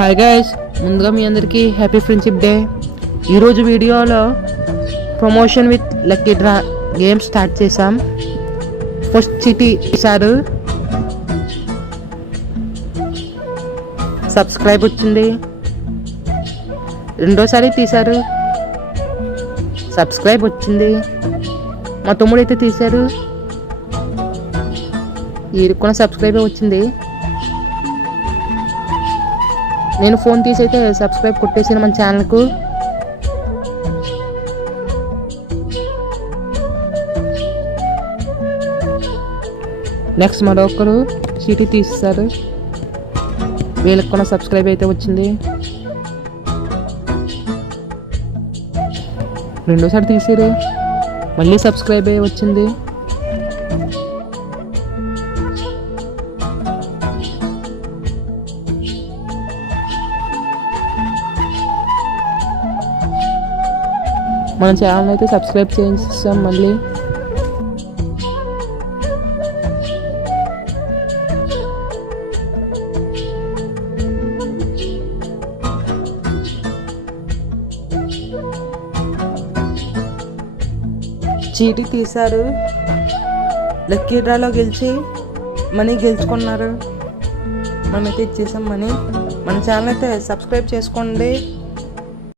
Hi guys, ముందుగా మీ అందరికీ happy friendship day. ఈరోజు వీడియోలో promotion with lucky draw game start చేసాం. ఫస్ట్ చీటీ తీశారు, సబ్స్క్రైబ్ వచ్చింది. రెండోసారి తీశారు, సబ్స్క్రైబ్ వచ్చింది. మా తమ్ముడు అయితే తీశారు, వీరికి కూడా సబ్స్క్రైబే వచ్చింది. నేను ఫోన్ తీసి అయితే సబ్స్క్రైబ్ కొట్టేసాను మన ఛానల్కు. నెక్స్ట్ మరొకరు చీటీ తీస్తారు, వీళ్ళకి కూడా సబ్స్క్రైబ్ అయితే వచ్చింది. రెండోసారి తీసారు, మళ్ళీ సబ్స్క్రైబ్ అయ్యి వచ్చింది. మన ఛానల్ అయితే సబ్స్క్రైబ్ చేస్తాం. మళ్ళీ చీటీ తీశారు, లక్కీ డ్రాలో గెలిచి మనీ గెలుచుకున్నారు. మనమైతే ఇచ్చేసాం మనీ. మన ఛానల్ అయితే సబ్స్క్రైబ్ చేసుకోండి.